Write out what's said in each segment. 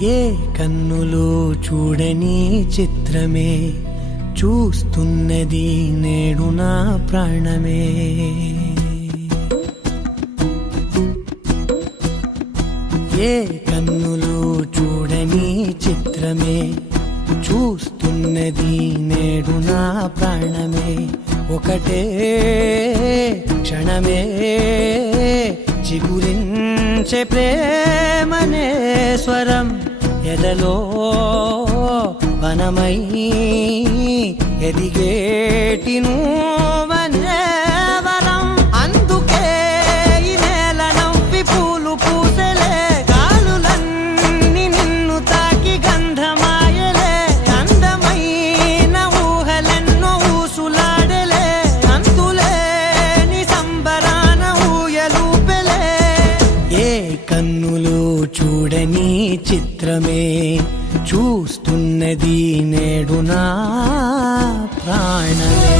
ఏ కన్నులు చూడని చిత్రమే చూస్తున్నది నేడు నా ప్రాణమే. ఏ కన్నులు చూడని చిత్రమే చూస్తున్నది నేడు నా ప్రాణమే. ఒకటే క్షణమే చిగురించే ప్రేమనే స్వరం ఎదలో వనమై ఎదిగేటి నువ్వనే వరం. అందుకే ఈ నేల నవ్వి పూలు పూసెలే, గాలులన్నీ నిన్ను తాకి గంధమాయలే. అందమైన ఊహలెన్నో ఊసులాడలే, అంతులేని సంబరాన ఊయలూపెలే. ఏ కన్నులు చూడని చిత్రమే చూస్తున్నది నేడు నా ప్రాణమే.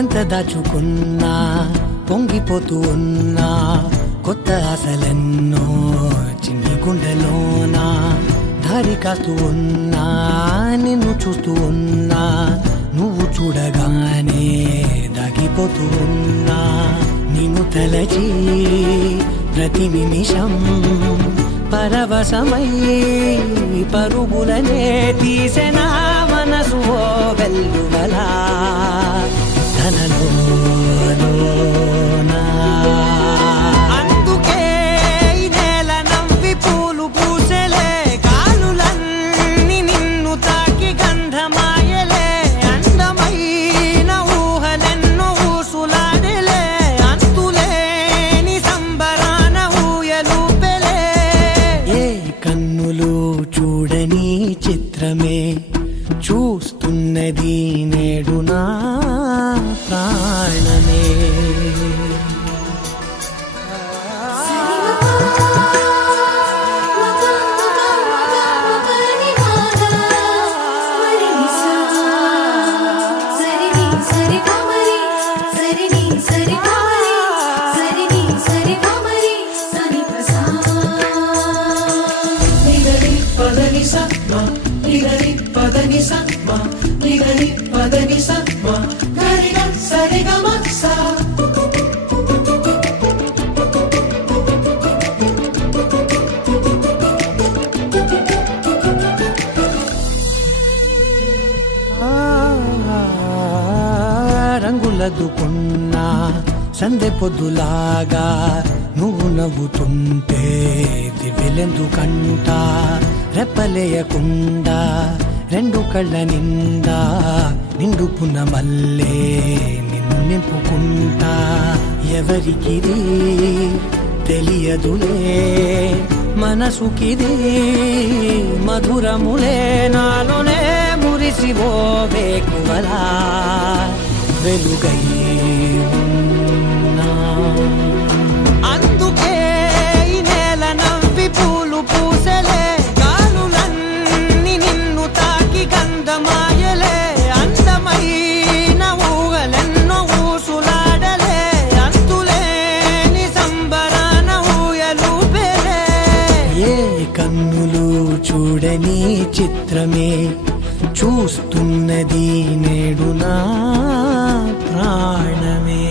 ఎంత దాచుకున్నా పొంగిపోతూ ఉన్నా, కొత్త ఆశలెన్నో చిన్ని గుండెలోనా. దారి కాస్తూ ఉన్నా, నిన్ను చూస్తూ ఉన్నా, నువ్వు చూడగానే దాగిపోతూ ఉన్నా. నిన్ను తలచి ప్రతి నిమిషం పరవశమై పరుగులనే తీసెనా మనసు ఓ వెల్లువలా. అందుకే ఈ నేల నవ్వి పూలు పూసెలే, గాలులన్నీ నిన్ను తాకి గంధమాయలే. అందమైన ఊహలెన్నో ఊసులాడలే, అంతులేని సంబరాన ఊయలూపెలే. ఏ కన్నులు చూడని చిత్రమే చూస్తున్నది నేడు నా ప్రాణమే. రంగులదుకున్నా సందె పొద్దులాగా నువ్వు నవ్వుతుంటే దివ్వెలెందుకంట. రెప్పలేయకుండా రెండు కళ్ళ నిండా నిండుకున్న మల్లే నిన్ను నింపుకుంటా. ఎవరికిది తెలియదులే మనసుకిది మధురములే, నాలోనే మురిసివో వేకువలా వెలుగై ఉన్నా. అందుకే ఈ నేల నవ్వి పూలు పూసెలే, గాలులన్నీ నిన్ను తాకి గంధమాయలే. అందమైన ఊహలెన్నో ఊసులాడలే, అంతులేని సంబరాన ఊయలూపెలే. ఏ కన్నులు చూడని చిత్రమే చూస్తున్నది నేడు నా ప్రాణమే.